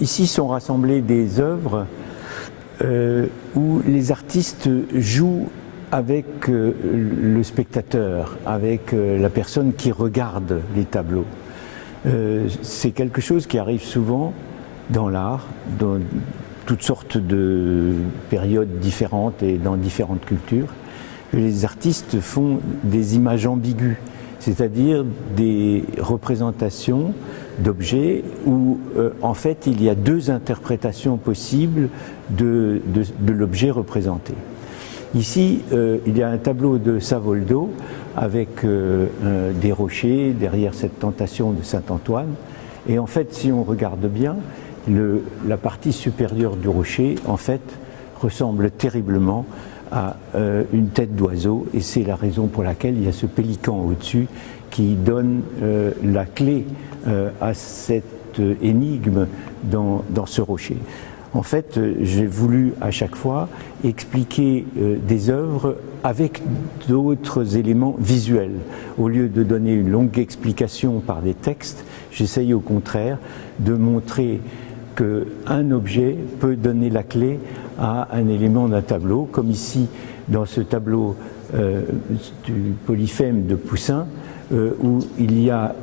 Ici sont rassemblées des œuvres où les artistes jouent avec le spectateur, avec la personne qui regarde les tableaux. C'est quelque chose qui arrive souvent dans l'art, dans toutes sortes de périodes différentes et dans différentes cultures. Les artistes font des images ambiguës, c'est-à-dire des représentations d'objets où en fait il y a deux interprétations possibles de l'objet représenté. Ici, il y a un tableau de Savoldo avec des rochers derrière cette tentation de Saint-Antoine. Et en fait, si on regarde bien, la partie supérieure du rocher, en fait, ressemble terriblement à une tête d'oiseau. Et c'est la raison pour laquelle il y a ce pélican au-dessus qui donne la clé à cette énigme dans ce rocher. En fait, j'ai voulu à chaque fois expliquer des œuvres avec d'autres éléments visuels. Au lieu de donner une longue explication par des textes, j'essaye au contraire de montrer qu'un objet peut donner la clé à un élément d'un tableau, comme ici dans ce tableau du Polyphème de Poussin, où il y a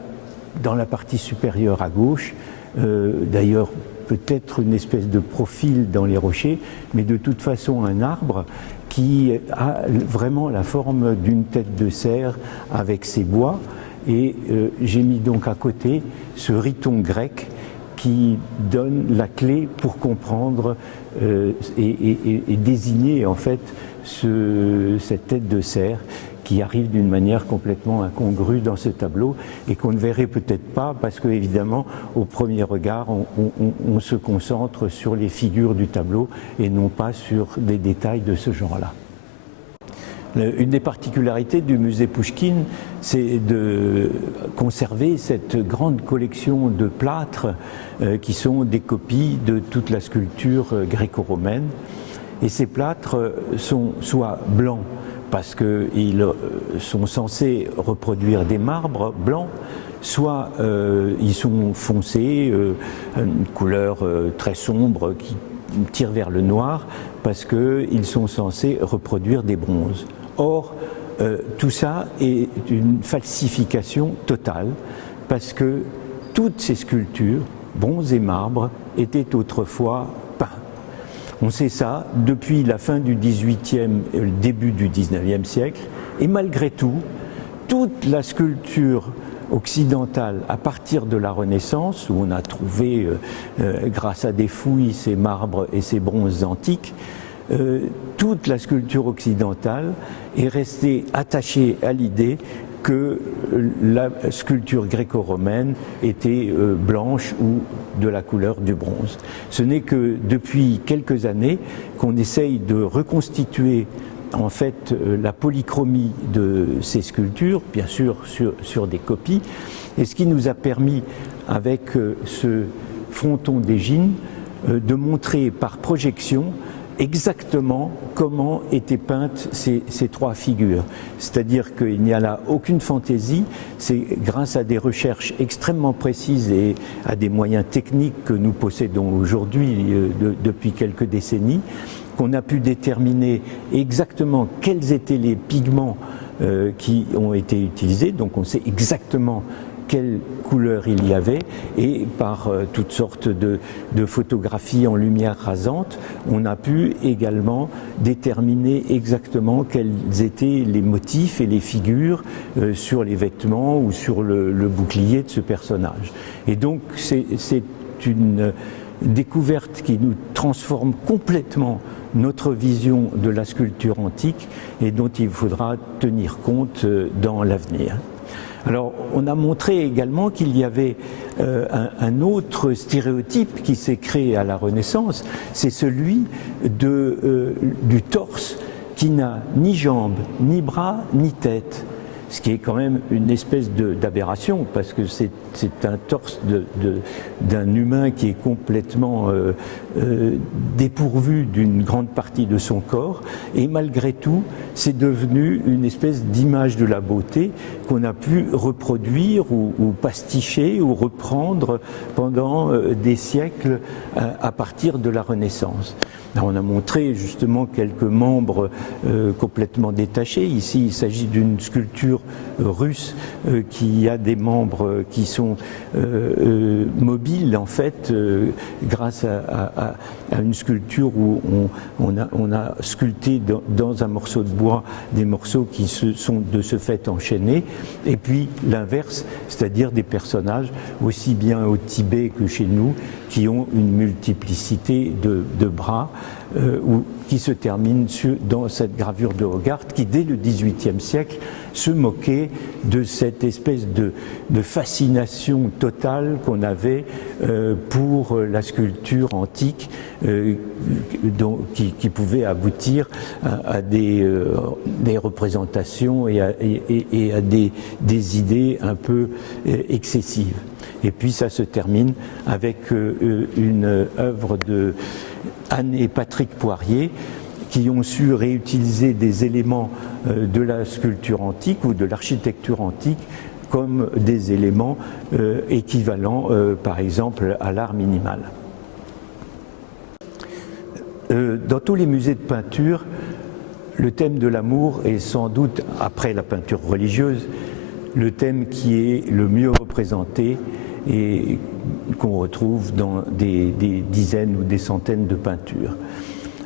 dans la partie supérieure à gauche, d'ailleurs peut-être une espèce de profil dans les rochers, mais de toute façon un arbre qui a vraiment la forme d'une tête de cerf avec ses bois. Et j'ai mis donc à côté ce riton grec qui donne la clé pour comprendre et désigner en fait cette tête de cerf qui arrive d'une manière complètement incongrue dans ce tableau et qu'on ne verrait peut-être pas parce que évidemment au premier regard on se concentre sur les figures du tableau et non pas sur des détails de ce genre-là. Une des particularités du musée Pouchkine, c'est de conserver cette grande collection de plâtres qui sont des copies de toute la sculpture gréco-romaine. Et ces plâtres sont soit blancs, parce qu'ils sont censés reproduire des marbres blancs, soit ils sont foncés, une couleur très sombre qui tire vers le noir, parce qu'ils sont censés reproduire des bronzes. Or, tout ça est une falsification totale, parce que toutes ces sculptures, bronze et marbre, étaient autrefois peints. On sait ça depuis la fin du XVIIIe et le début du XIXe siècle, et malgré tout, toute la sculpture occidentale à partir de la Renaissance, où on a trouvé, grâce à des fouilles, ces marbres et ces bronzes antiques, toute la sculpture occidentale est restée attachée à l'idée que la sculpture gréco-romaine était blanche ou de la couleur du bronze. Ce n'est que depuis quelques années qu'on essaye de reconstituer en fait la polychromie de ces sculptures, bien sûr sur des copies, et ce qui nous a permis avec ce fronton d'Égine de montrer par projection exactement comment étaient peintes ces trois figures. C'est-à-dire qu'il n'y a là aucune fantaisie, c'est grâce à des recherches extrêmement précises et à des moyens techniques que nous possédons aujourd'hui depuis quelques décennies, qu'on a pu déterminer exactement quels étaient les pigments qui ont été utilisés, donc on sait exactement quelle couleur il y avait, et par toutes sortes de photographies en lumière rasante, on a pu également déterminer exactement quels étaient les motifs et les figures sur les vêtements ou sur le bouclier de ce personnage. Et donc c'est une découverte qui nous transforme complètement notre vision de la sculpture antique et dont il faudra tenir compte dans l'avenir. Alors, on a montré également qu'il y avait un autre stéréotype qui s'est créé à la Renaissance, c'est celui du torse qui n'a ni jambes, ni bras, ni tête. ce qui est quand même une espèce d'aberration, parce que c'est un torse d'un humain qui est complètement dépourvu d'une grande partie de son corps, et malgré tout, c'est devenu une espèce d'image de la beauté qu'on a pu reproduire ou pasticher ou reprendre pendant des siècles à partir de la Renaissance. Alors on a montré justement quelques membres complètement détachés. Ici, il s'agit d'une sculpture russe qui a des membres qui sont mobiles en fait, grâce à une sculpture où on a sculpté dans un morceau de bois des morceaux qui sont de ce fait enchaînés. Et puis l'inverse, c'est-à-dire des personnages aussi bien au Tibet que chez nous, qui ont une multiplicité de bras, ou qui se termine dans cette gravure de Hogarth qui, dès le XVIIIe siècle, se moquait de cette espèce de fascination totale qu'on avait pour la sculpture antique, qui pouvait aboutir à des représentations et à des idées un peu excessives. Et puis ça se termine avec une œuvre de Anne et Patrick Poirier, qui ont su réutiliser des éléments de la sculpture antique ou de l'architecture antique comme des éléments équivalents, par exemple, à l'art minimal. Dans tous les musées de peinture, le thème de l'amour est sans doute, après la peinture religieuse, le thème qui est le mieux représenté et qu'on retrouve dans des dizaines ou des centaines de peintures.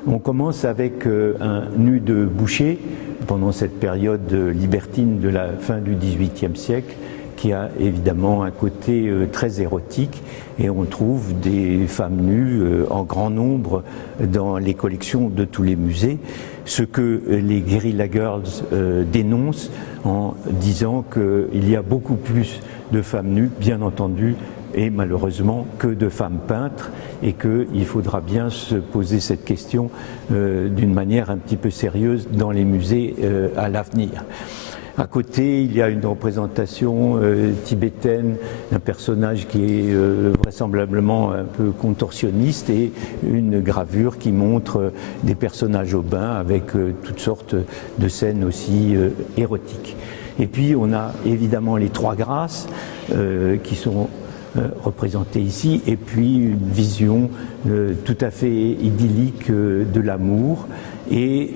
On commence avec un nu de Boucher, pendant cette période libertine de la fin du XVIIIe siècle, qui a évidemment un côté très érotique, et on trouve des femmes nues en grand nombre dans les collections de tous les musées, ce que les Guerrilla Girls dénoncent en disant qu'il y a beaucoup plus de femmes nues, bien entendu, et malheureusement que de femmes peintres, et qu'il faudra bien se poser cette question d'une manière un petit peu sérieuse dans les musées à l'avenir. À côté, il y a une représentation tibétaine d'un personnage qui est vraisemblablement un peu contorsionniste, et une gravure qui montre des personnages au bain avec toutes sortes de scènes aussi érotiques. Et puis on a évidemment les trois grâces qui sont représentées ici, et puis une vision tout à fait idyllique de l'amour. Et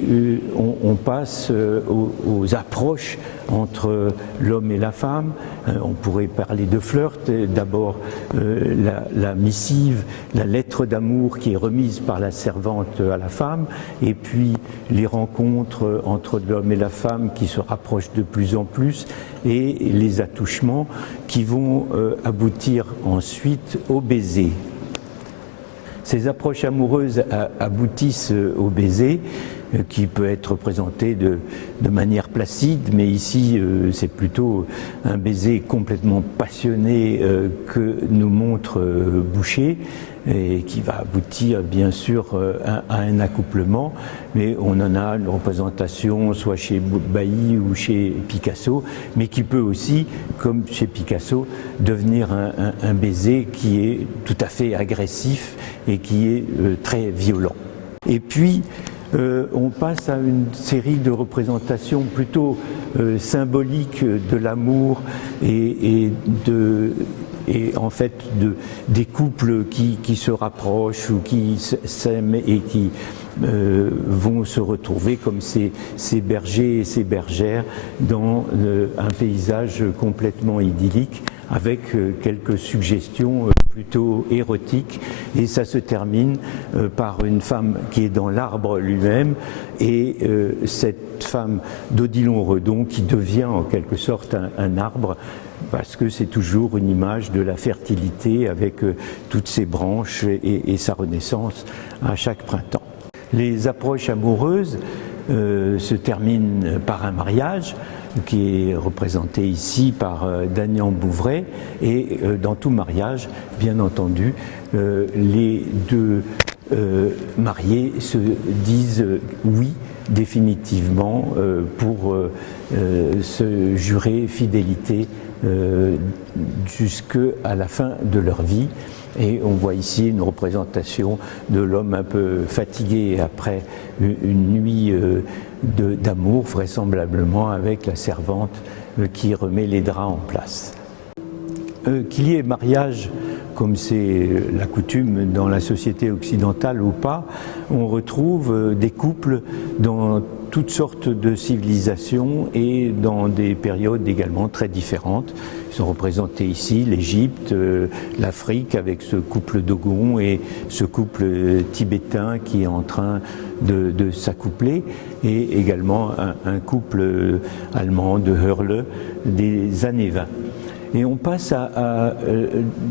on passe aux approches entre l'homme et la femme. On pourrait parler de flirt. D'abord la missive, la lettre d'amour qui est remise par la servante à la femme, et puis les rencontres entre l'homme et la femme qui se rapprochent de plus en plus, et les attouchements qui vont aboutir ensuite au baiser. Ces approches amoureuses aboutissent au baiser, qui peut être représenté de manière placide, mais ici c'est plutôt un baiser complètement passionné que nous montre Boucher, et qui va aboutir bien sûr à un accouplement, mais on en a une représentation soit chez Bailly ou chez Picasso, mais qui peut aussi, comme chez Picasso, devenir un baiser qui est tout à fait agressif et qui est très violent. Et puis on passe à une série de représentations plutôt symboliques de l'amour et en fait des couples qui se rapprochent ou qui s'aiment et qui vont se retrouver comme ces bergers et ces bergères dans un paysage complètement idyllique, avec quelques suggestions plutôt érotiques, et ça se termine par une femme qui est dans l'arbre lui-même, et cette femme d'Odilon Redon qui devient en quelque sorte un arbre, parce que c'est toujours une image de la fertilité avec toutes ses branches et sa renaissance à chaque printemps. Les approches amoureuses se terminent par un mariage qui est représenté ici par Dagnan Bouvray, et dans tout mariage, bien entendu, les deux mariés se disent oui définitivement pour se jurer fidélité jusqu'à la fin de leur vie. Et on voit ici une représentation de l'homme un peu fatigué après une nuit d'amour, vraisemblablement avec la servante qui remet les draps en place. Qu'il y ait mariage, comme c'est la coutume dans la société occidentale ou pas, on retrouve des couples dans toutes sortes de civilisations et dans des périodes également très différentes. Ils sont représentés ici, l'Égypte, l'Afrique avec ce couple Dogon et ce couple tibétain qui est en train de s'accoupler, et également un couple allemand de Hörle des années 20. Et on passe à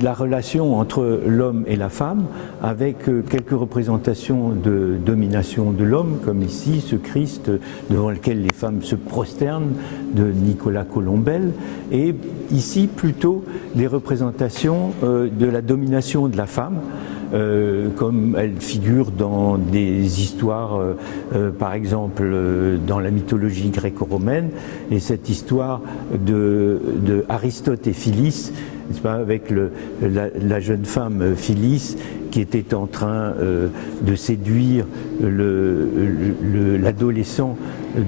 la relation entre l'homme et la femme avec quelques représentations de domination de l'homme, comme ici ce Christ devant lequel les femmes se prosternent de Nicolas Colombel, et ici plutôt des représentations de la domination de la femme, comme elle figure dans des histoires, par exemple dans la mythologie gréco-romaine, et cette histoire de Aristote et Phyllis, n'est-ce pas, avec la jeune femme Phyllis qui était en train de séduire l'adolescent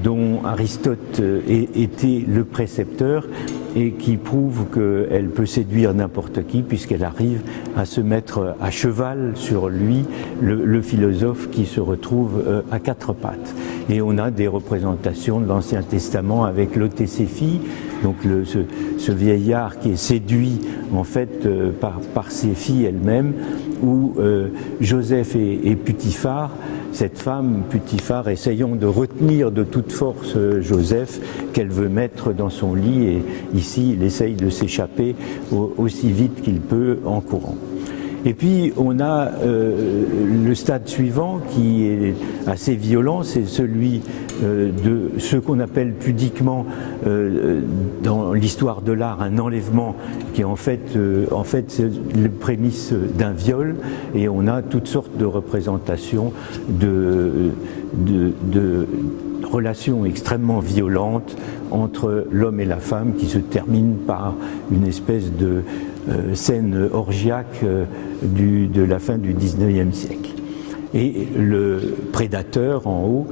dont Aristote était le précepteur, et qui prouve qu'elle peut séduire n'importe qui puisqu'elle arrive à se mettre à cheval sur lui, le philosophe qui se retrouve à quatre pattes. Et on a des représentations de l'Ancien Testament avec Lot et ses filles, donc ce vieillard qui est séduit en fait par ses filles elles-mêmes, ou Joseph et Putiphar, cette femme Putiphar essayant de retenir de toute force Joseph qu'elle veut mettre dans son lit, et ici il essaye de s'échapper aussi vite qu'il peut en courant. Et puis on a le stade suivant qui est assez violent, c'est celui de ce qu'on appelle pudiquement dans l'histoire de l'art un enlèvement, qui est en fait c'est le prémisse d'un viol, et on a toutes sortes de représentations de relations extrêmement violentes entre l'homme et la femme qui se terminent par une espèce de scène orgiaque de la fin du XIXe siècle. Et le prédateur en haut,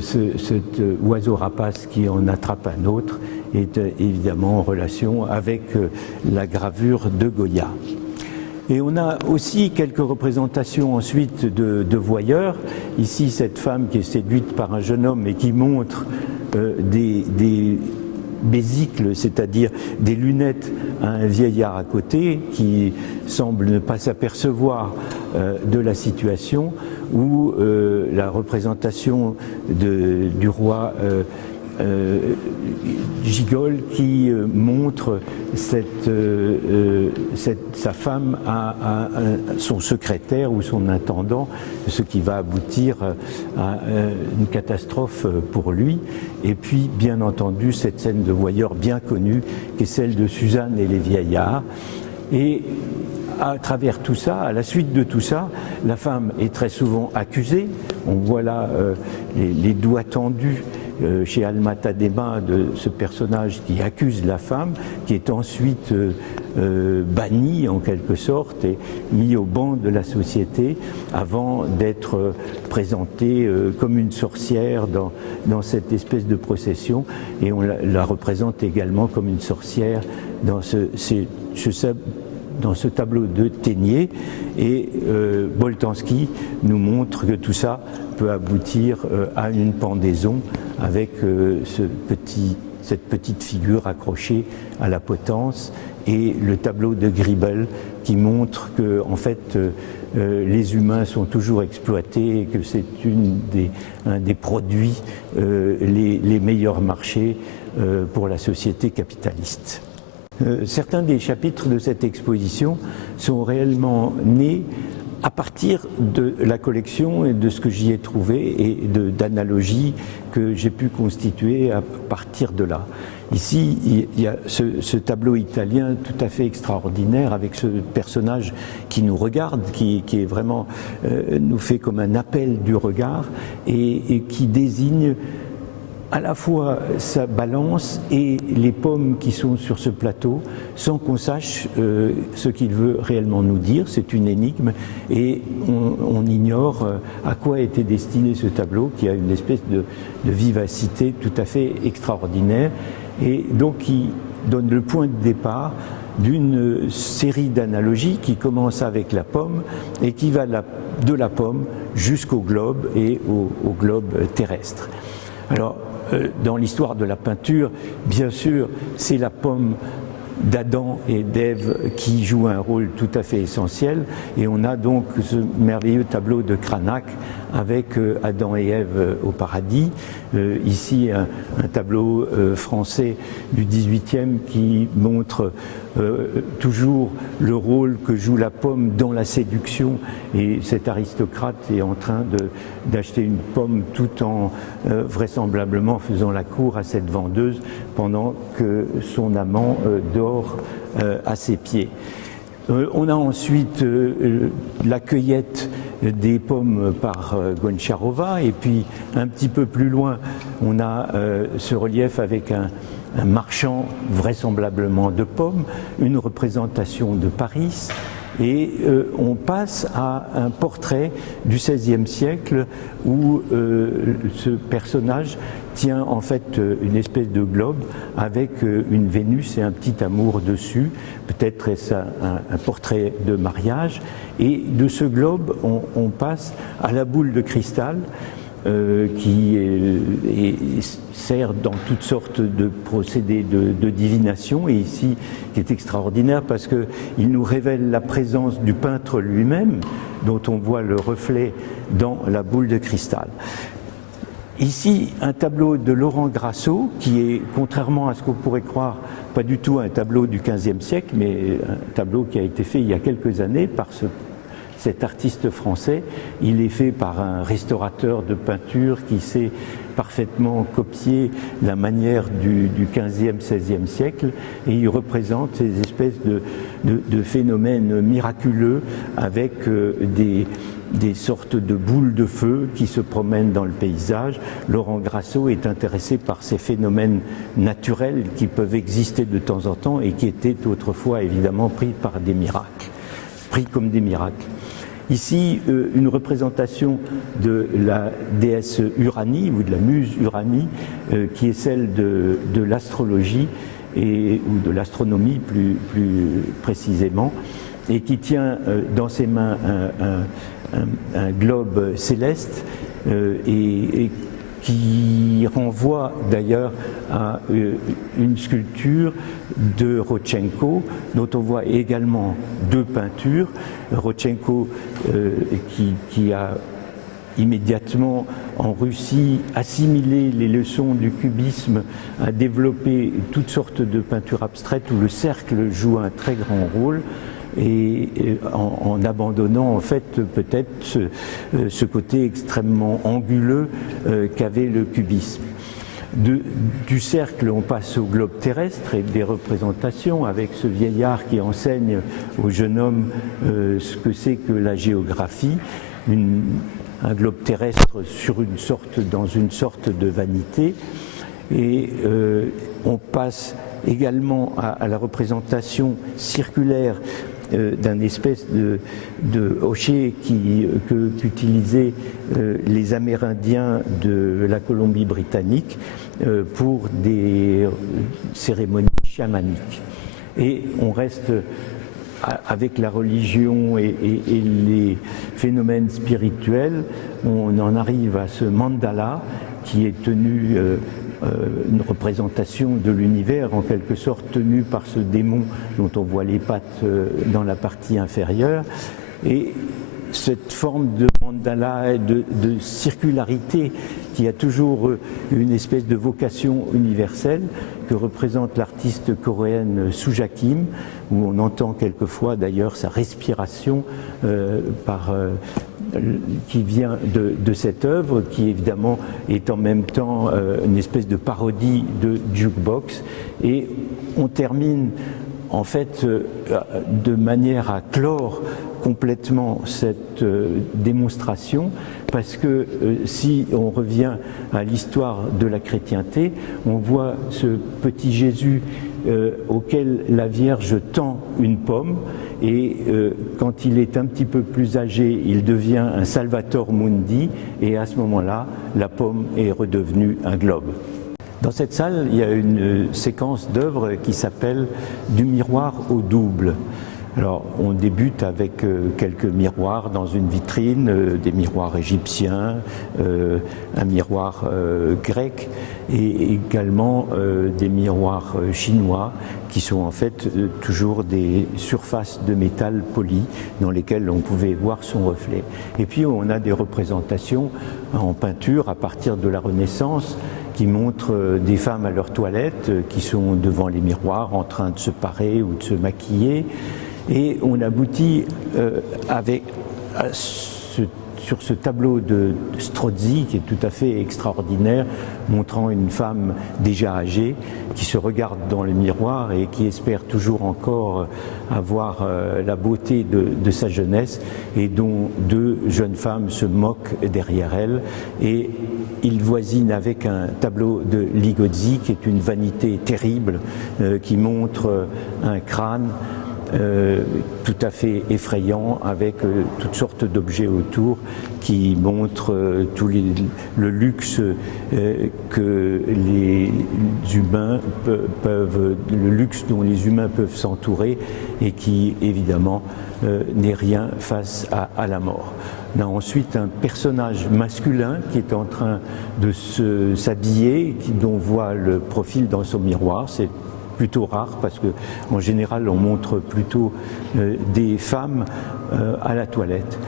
cet oiseau rapace qui en attrape un autre, est évidemment en relation avec la gravure de Goya. Et on a aussi quelques représentations ensuite de voyeurs. Ici, cette femme qui est séduite par un jeune homme et qui montre des bésicles, c'est-à-dire des lunettes à un vieillard à côté qui semble ne pas s'apercevoir de la situation, ou la représentation du roi Gigole qui montre sa femme à son secrétaire ou son intendant, ce qui va aboutir à une catastrophe pour lui. Et puis bien entendu cette scène de voyeur bien connue qui est celle de Suzanne et les vieillards. Et à travers tout ça, à la suite de tout ça, la femme est très souvent accusée. On voit là les doigts tendus chez Alma Tadema de ce personnage qui accuse la femme, qui est ensuite banni en quelque sorte et mis au banc de la société avant d'être présentée comme une sorcière dans cette espèce de procession, et on la représente également comme une sorcière dans dans ce tableau de Ténier, et Boltanski nous montre que tout ça peut aboutir à une pendaison avec cette petite figure accrochée à la potence, et le tableau de Gribel qui montre que en fait les humains sont toujours exploités et que c'est un des produits les meilleurs marchés pour la société capitaliste. Certains des chapitres de cette exposition sont réellement nés à partir de la collection et de ce que j'y ai trouvé et d'analogies que j'ai pu constituer à partir de là. Ici, il y a ce tableau italien tout à fait extraordinaire avec ce personnage qui nous regarde, qui est vraiment nous fait comme un appel du regard et qui désigne à la fois sa balance et les pommes qui sont sur ce plateau, sans qu'on sache ce qu'il veut réellement nous dire. C'est une énigme et on ignore à quoi était destiné ce tableau, qui a une espèce de vivacité tout à fait extraordinaire et donc qui donne le point de départ d'une série d'analogies qui commence avec la pomme et qui va de la pomme jusqu'au globe et au globe terrestre. Alors, dans l'histoire de la peinture, bien sûr, c'est la pomme d'Adam et d'Ève qui joue un rôle tout à fait essentiel. Et on a donc ce merveilleux tableau de Cranach avec Adam et Ève au paradis. Ici, un tableau français du XVIIIe qui montre toujours le rôle que joue la pomme dans la séduction. Et cet aristocrate est en train d'acheter une pomme tout en vraisemblablement faisant la cour à cette vendeuse pendant que son amant dort à ses pieds. On a ensuite la cueillette des pommes par Goncharova et puis un petit peu plus loin on a ce relief avec un marchand vraisemblablement de pommes, une représentation de Paris et on passe à un portrait du XVIe siècle où ce personnage tient en fait une espèce de globe avec une Vénus et un petit amour dessus, peut-être est-ce un portrait de mariage, et de ce globe on passe à la boule de cristal qui sert dans toutes sortes de procédés de divination, et ici qui est extraordinaire parce qu'il nous révèle la présence du peintre lui-même dont on voit le reflet dans la boule de cristal. Ici, un tableau de Laurent Grasso, qui est, contrairement à ce qu'on pourrait croire, pas du tout un tableau du XVe siècle, mais un tableau qui a été fait il y a quelques années par cet artiste français. Il est fait par un restaurateur de peinture qui sait parfaitement copier la manière du XVe, XVIe siècle, et il représente ces espèces de phénomènes miraculeux avec des sortes de boules de feu qui se promènent dans le paysage. Laurent Grasso est intéressé par ces phénomènes naturels qui peuvent exister de temps en temps et qui étaient autrefois évidemment pris comme des miracles. Ici, une représentation de la déesse Uranie ou de la muse Uranie, qui est celle de l'astrologie ou de l'astronomie plus précisément, et qui tient dans ses mains un globe céleste et qui renvoie d'ailleurs à une sculpture de Rodchenko, dont on voit également deux peintures. Rodchenko qui a immédiatement en Russie assimilé les leçons du cubisme, a développé toutes sortes de peintures abstraites où le cercle joue un très grand rôle, et en abandonnant en fait peut-être ce côté extrêmement anguleux qu'avait le cubisme. Du cercle, on passe au globe terrestre et des représentations avec ce vieillard qui enseigne au jeune homme ce que c'est que la géographie, un globe terrestre dans une sorte de vanité. Et on passe également à la représentation circulaire d'un espèce de hocher qu'utilisaient les Amérindiens de la Colombie-Britannique pour des cérémonies chamaniques. Et on reste avec la religion et les phénomènes spirituels, on en arrive à ce mandala qui est tenu une représentation de l'univers en quelque sorte tenue par ce démon dont on voit les pattes dans la partie inférieure, et cette forme de mandala, de circularité qui a toujours une espèce de vocation universelle que représente l'artiste coréenne Suja Kim, où on entend quelquefois d'ailleurs sa respiration qui vient de cette œuvre, qui évidemment est en même temps une espèce de parodie de jukebox. Et on termine en fait de manière à clore complètement cette démonstration, parce que si on revient à l'histoire de la chrétienté, on voit ce petit Jésus auquel la Vierge tend une pomme, et quand il est un petit peu plus âgé, il devient un Salvator Mundi, et à ce moment-là, la pomme est redevenue un globe. Dans cette salle, il y a une séquence d'œuvres qui s'appelle « Du miroir au double ». Alors, on débute avec quelques miroirs dans une vitrine, des miroirs égyptiens, un miroir grec et également des miroirs chinois qui sont en fait toujours des surfaces de métal poli dans lesquelles on pouvait voir son reflet. Et puis, on a des représentations en peinture à partir de la Renaissance qui montrent des femmes à leur toilette qui sont devant les miroirs en train de se parer ou de se maquiller. Et on aboutit sur ce tableau de Strozzi qui est tout à fait extraordinaire, montrant une femme déjà âgée qui se regarde dans le miroir et qui espère toujours encore avoir la beauté de sa jeunesse, et dont deux jeunes femmes se moquent derrière elle. Et il voisine avec un tableau de Ligozzi qui est une vanité terrible qui montre un crâne tout à fait effrayant avec toutes sortes d'objets autour qui montrent le luxe que les humains le luxe dont les humains peuvent s'entourer, et qui évidemment n'est rien face à la mort. On a ensuite un personnage masculin qui est en train de s'habiller, dont on voit le profil dans son miroir. C'est plutôt rare parce qu'en général on montre plutôt des femmes à la toilette.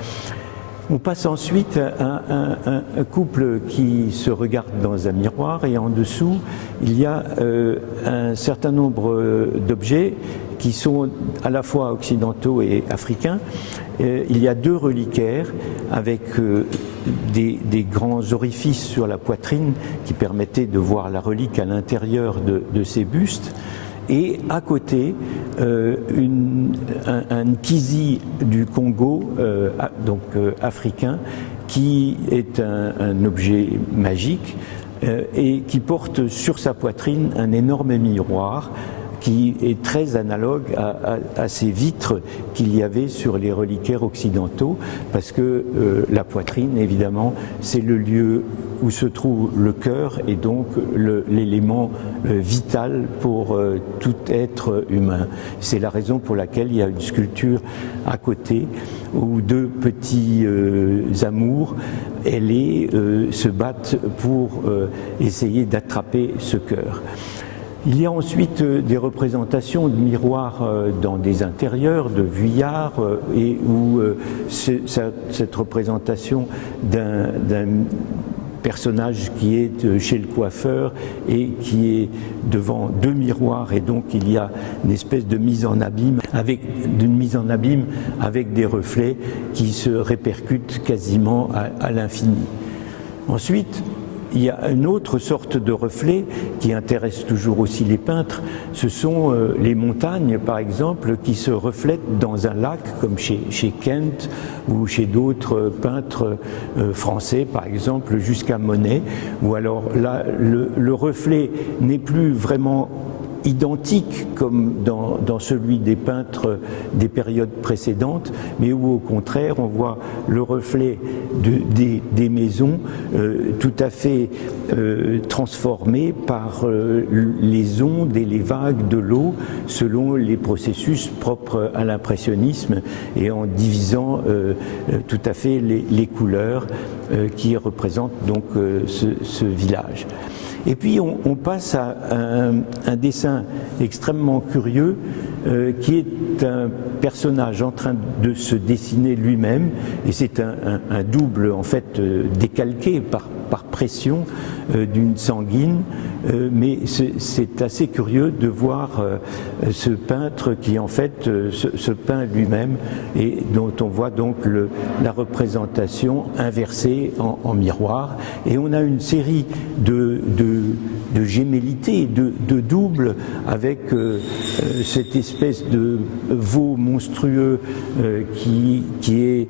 On passe ensuite à un couple qui se regarde dans un miroir, et en dessous il y a un certain nombre d'objets qui sont à la fois occidentaux et africains. Il y a deux reliquaires avec des grands orifices sur la poitrine qui permettaient de voir la relique à l'intérieur de ces bustes. Et à côté, un kisi du Congo, africain, qui est un objet magique et qui porte sur sa poitrine un énorme miroir qui est très analogue à ces vitres qu'il y avait sur les reliquaires occidentaux, parce que la poitrine, évidemment, c'est le lieu où se trouve le cœur, et donc l'élément vital pour tout être humain. C'est la raison pour laquelle il y a une sculpture à côté où deux petits amours ailés se battent pour essayer d'attraper ce cœur. Il y a ensuite des représentations de miroirs dans des intérieurs de Vuillard, et où cette représentation d'un personnage qui est chez le coiffeur et qui est devant deux miroirs, et donc il y a une espèce de mise en abîme avec des reflets qui se répercutent quasiment à l'infini. Ensuite, il y a une autre sorte de reflet qui intéresse toujours aussi les peintres, ce sont les montagnes par exemple qui se reflètent dans un lac, comme chez Kent ou chez d'autres peintres français par exemple, jusqu'à Monet, où alors là le reflet n'est plus vraiment identique comme dans celui des peintres des périodes précédentes, mais où au contraire on voit le reflet des maisons tout à fait transformé par les ondes et les vagues de l'eau selon les processus propres à l'impressionnisme, et en divisant tout à fait les couleurs qui représentent donc ce village. Et puis on passe à un dessin extrêmement curieux qui est un personnage en train de se dessiner lui-même, et c'est un double en fait décalqué par pression d'une sanguine, mais c'est assez curieux de voir ce peintre qui en fait se peint lui-même et dont on voit donc la représentation inversée en miroir. Et on a une série de gémellités, de doubles avec cette espèce de veau monstrueux qui est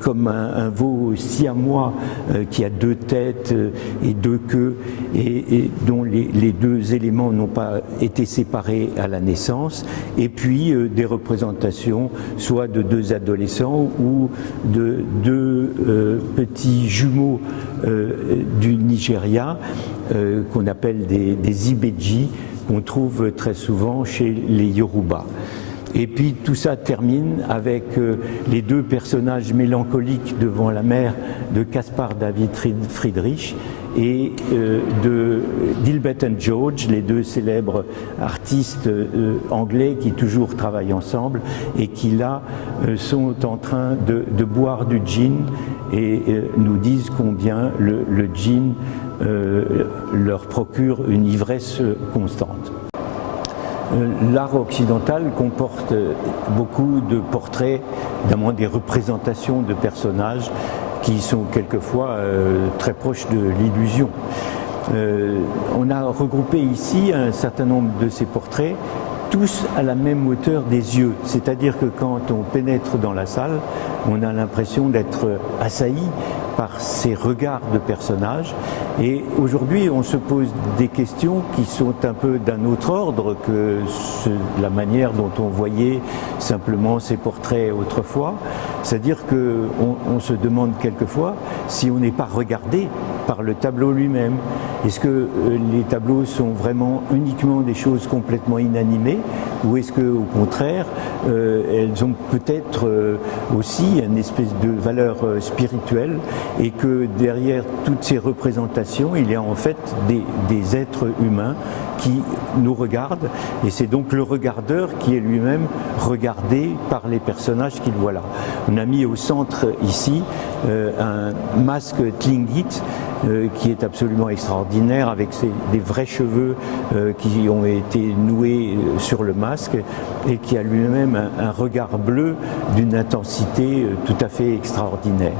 comme un veau siamois qui a deux têtes et deux queues et dont les deux éléments n'ont pas été séparés à la naissance, et puis des représentations soit de deux adolescents ou de deux petits jumeaux du Nigeria qu'on appelle des Ibeji, qu'on trouve très souvent chez les Yoruba. Et puis tout ça termine avec les deux personnages mélancoliques devant la mer de Caspar David Friedrich et d'Hilbert and George, les deux célèbres artistes anglais qui toujours travaillent ensemble et qui là sont en train de boire du gin et nous disent combien le gin leur procure une ivresse constante. L'art occidental comporte beaucoup de portraits, notamment des représentations de personnages qui sont quelquefois très proches de l'illusion. On a regroupé ici un certain nombre de ces portraits, tous à la même hauteur des yeux, c'est-à-dire que quand on pénètre dans la salle, on a l'impression d'être assailli par ces regards de personnages. Et aujourd'hui, on se pose des questions qui sont un peu d'un autre ordre que la manière dont on voyait simplement ces portraits autrefois. C'est-à-dire qu'on se demande quelquefois si on n'est pas regardé par le tableau lui-même. Est-ce que les tableaux sont vraiment uniquement des choses complètement inanimées, ou est-ce qu'au contraire, elles ont peut-être aussi une espèce de valeur spirituelle, et que derrière toutes ces représentations, il y a en fait des êtres humains qui nous regardent, et c'est donc le regardeur qui est lui-même regardé par les personnages qu'il voit là. On a mis au centre ici un masque Tlingit qui est absolument extraordinaire, avec des vrais cheveux qui ont été noués sur le masque et qui a lui-même un regard bleu d'une intensité tout à fait extraordinaire.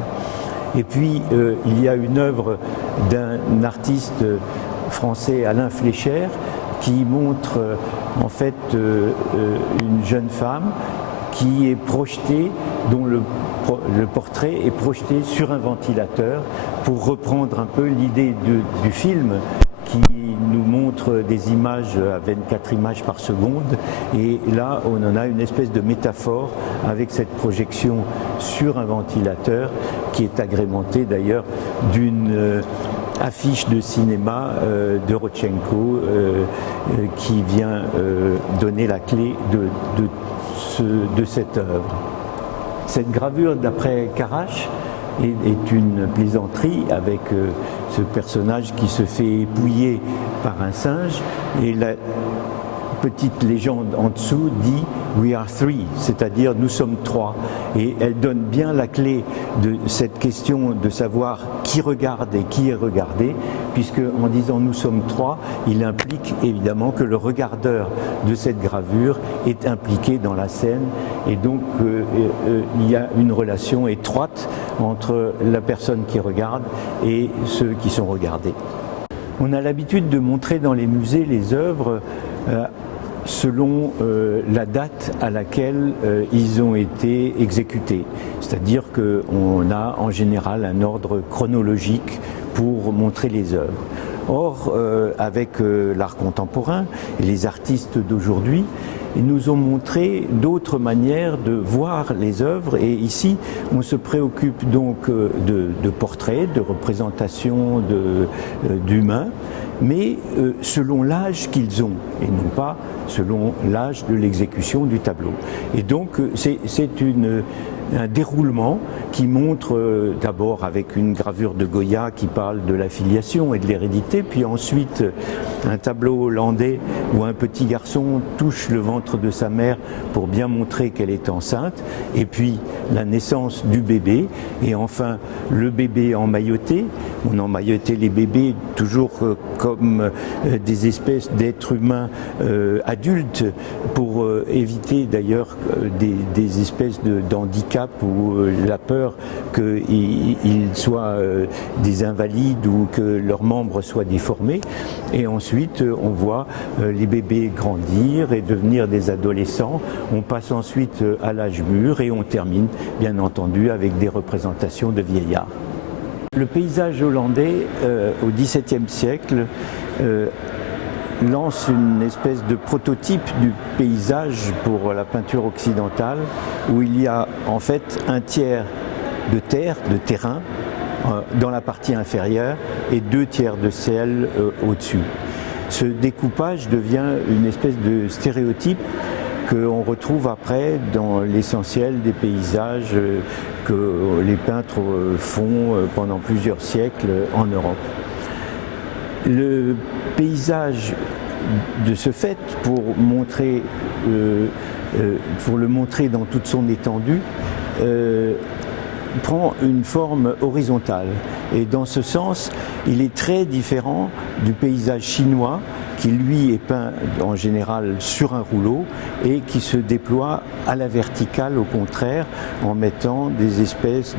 Et puis il y a une œuvre d'un artiste français, Alain Fléchère, qui montre en fait une jeune femme qui est projetée, dont le portrait est projeté sur un ventilateur, pour reprendre un peu l'idée du film qui nous montre des images à 24 images par seconde, et là on en a une espèce de métaphore avec cette projection sur un ventilateur qui est agrémentée d'ailleurs d'une affiche de cinéma de Rodchenko qui vient donner la clé de cette œuvre. Cette gravure d'après Carache est une plaisanterie avec ce personnage qui se fait épouiller par un singe, et la petite légende en dessous dit « We are three », c'est-à-dire nous sommes trois, et elle donne bien la clé de cette question de savoir qui regarde et qui est regardé, puisque en disant nous sommes trois, il implique évidemment que le regardeur de cette gravure est impliqué dans la scène, et donc il y a une relation étroite entre la personne qui regarde et ceux qui sont regardés. On a l'habitude de montrer dans les musées les œuvres selon la date à laquelle ils ont été exécutés. C'est-à-dire qu'on a en général un ordre chronologique pour montrer les œuvres. Or, avec l'art contemporain et les artistes d'aujourd'hui, ils nous ont montré d'autres manières de voir les œuvres, et ici on se préoccupe donc de portraits, de représentations d'humains, mais selon l'âge qu'ils ont, et non pas selon l'âge de l'exécution du tableau. Et donc c'est une un déroulement qui montre d'abord avec une gravure de Goya qui parle de la filiation et de l'hérédité, puis ensuite un tableau hollandais où un petit garçon touche le ventre de sa mère pour bien montrer qu'elle est enceinte, et puis la naissance du bébé, et enfin le bébé emmailloté. On emmaillotait les bébés toujours comme des espèces d'êtres humains adultes pour éviter d'ailleurs des espèces d'handicap ou la peur qu'ils soient des invalides ou que leurs membres soient déformés. Et ensuite on voit les bébés grandir et devenir des adolescents. On passe ensuite à l'âge mûr et on termine bien entendu avec des représentations de vieillards. Le paysage hollandais au XVIIe siècle lance une espèce de prototype du paysage pour la peinture occidentale, où il y a en fait un tiers de terre, de terrain, dans la partie inférieure et 2 tiers de ciel au-dessus. Ce découpage devient une espèce de stéréotype qu'on retrouve après dans l'essentiel des paysages que les peintres font pendant plusieurs siècles en Europe. Le paysage, de ce fait, pour le montrer dans toute son étendue, prend une forme horizontale. Et dans ce sens, il est très différent du paysage chinois qui lui est peint en général sur un rouleau et qui se déploie à la verticale au contraire en mettant des espèces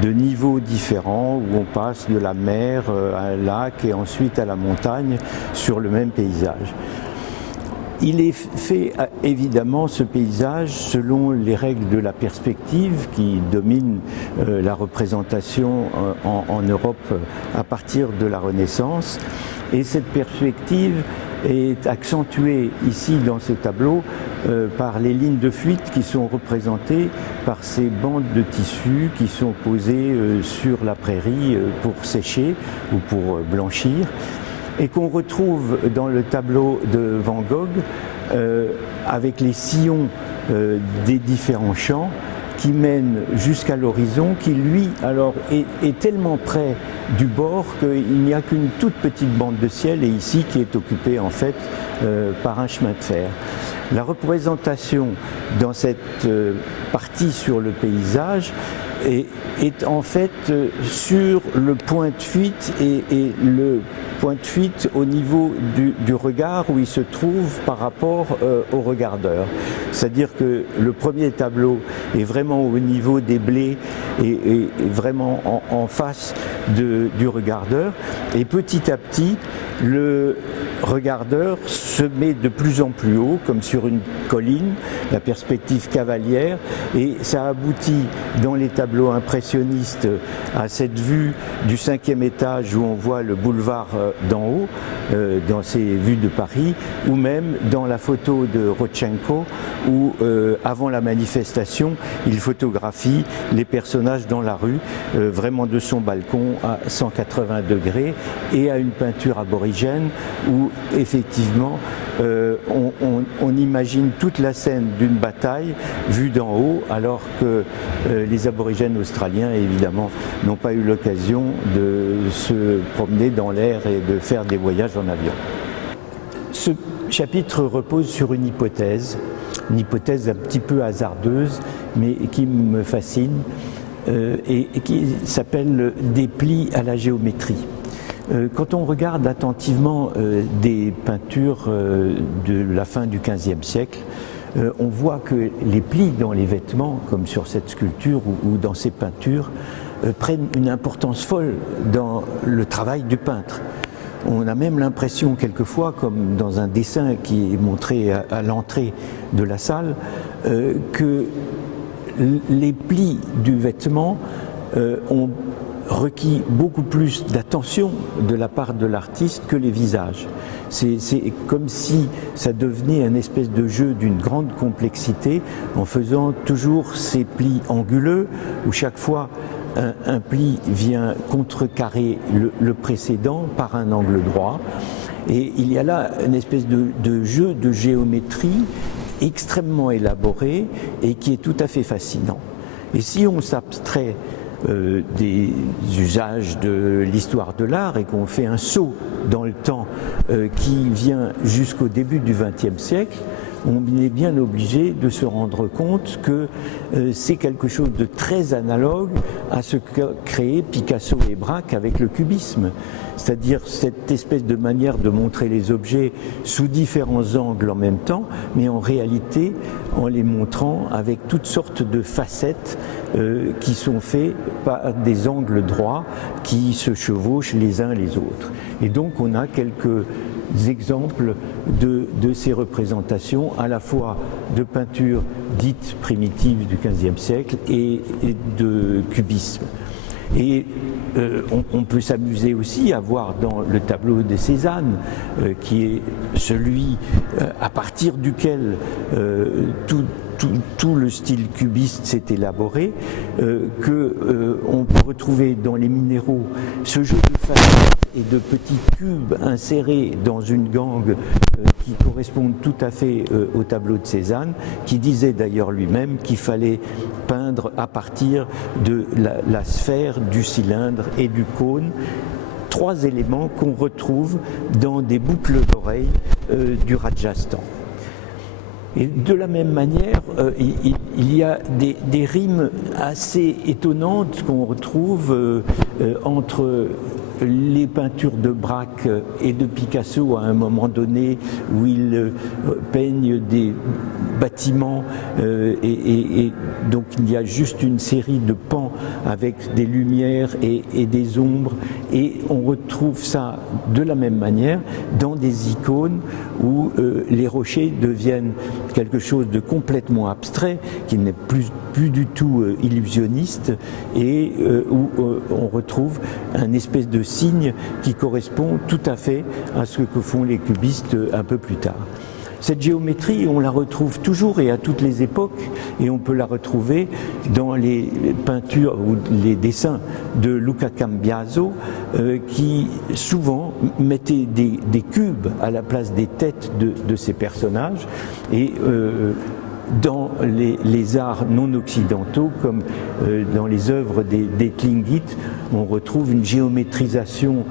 de niveaux différents où on passe de la mer à un lac et ensuite à la montagne sur le même paysage. Il est fait évidemment ce paysage selon les règles de la perspective qui dominent la représentation en Europe à partir de la Renaissance. Et cette perspective est accentuée ici dans ce tableau par les lignes de fuite qui sont représentées par ces bandes de tissu qui sont posées sur la prairie pour sécher ou pour blanchir, et qu'on retrouve dans le tableau de Van Gogh avec les sillons des différents champs qui mène jusqu'à l'horizon, qui lui alors est tellement près du bord qu'il n'y a qu'une toute petite bande de ciel, et ici qui est occupée en fait par un chemin de fer. La représentation dans cette partie sur le paysage est en fait sur le point de fuite et le point de fuite au niveau du regard où il se trouve par rapport au regardeur. C'est-à-dire que le premier tableau est vraiment au niveau des blés et vraiment en face du regardeur, et petit à petit le regardeur se met de plus en plus haut comme sur une colline, la perspective cavalière, et ça aboutit dans les tableaux impressionnistes à cette vue du 5e étage où on voit le boulevard d'en haut, dans ces vues de Paris, ou même dans la photo de Rodchenko où avant la manifestation il photographie les personnages dans la rue, vraiment de son balcon à 180 degrés, et à une peinture aborigène où effectivement on imagine toute la scène d'une bataille vue d'en haut, alors que les aborigènes australiens évidemment n'ont pas eu l'occasion de se promener dans l'air et de faire des voyages en avion. Ce chapitre repose sur une hypothèse un petit peu hasardeuse, mais qui me fascine, et qui s'appelle des plis à la géométrie. Quand on regarde attentivement des peintures de la fin du XVe siècle, on voit que les plis dans les vêtements, comme sur cette sculpture ou dans ces peintures, prennent une importance folle dans le travail du peintre. On a même l'impression quelquefois, comme dans un dessin qui est montré à l'entrée de la salle, que les plis du vêtement ont requis beaucoup plus d'attention de la part de l'artiste que les visages. C'est comme si ça devenait un espèce de jeu d'une grande complexité en faisant toujours ces plis anguleux où chaque fois un pli vient contrecarrer le précédent par un angle droit. Et il y a là une espèce de jeu de géométrie extrêmement élaboré et qui est tout à fait fascinant. Et si on s'abstrait des usages de l'histoire de l'art et qu'on fait un saut dans le temps qui vient jusqu'au début du XXe siècle, on est bien obligé de se rendre compte que c'est quelque chose de très analogue à ce que créaient Picasso et Braque avec le cubisme. C'est-à-dire cette espèce de manière de montrer les objets sous différents angles en même temps, mais en réalité en les montrant avec toutes sortes de facettes qui sont faites par des angles droits qui se chevauchent les uns les autres. Et donc on a quelques exemples de ces représentations, à la fois de peinture dite primitive du XVe siècle et de cubisme. Et on peut s'amuser aussi à voir dans le tableau de Cézanne, qui est celui à partir duquel tout le style cubiste s'est élaboré, qu'on peut retrouver dans les minéraux ce jeu de facettes et de petits cubes insérés dans une gangue qui correspondent tout à fait au tableau de Cézanne, qui disait d'ailleurs lui-même qu'il fallait peindre à partir de la sphère, du cylindre et du cône, trois éléments qu'on retrouve dans des boucles d'oreilles du Rajasthan. Et de la même manière, il y a des rimes assez étonnantes qu'on retrouve entre les peintures de Braque et de Picasso à un moment donné où ils peignent des bâtiments et donc il y a juste une série de pans avec des lumières et des ombres, et on retrouve ça de la même manière dans des icônes où les rochers deviennent quelque chose de complètement abstrait, qui n'est plus du tout illusionniste, et où on retrouve un espèce de signe qui correspond tout à fait à ce que font les cubistes un peu plus tard. Cette géométrie, on la retrouve toujours et à toutes les époques, et on peut la retrouver dans les peintures ou les dessins de Luca Cambiaso, qui souvent mettait des cubes à la place des têtes de ces personnages, et dans les arts non occidentaux, comme dans les œuvres des Tlingit, on retrouve une géométrisation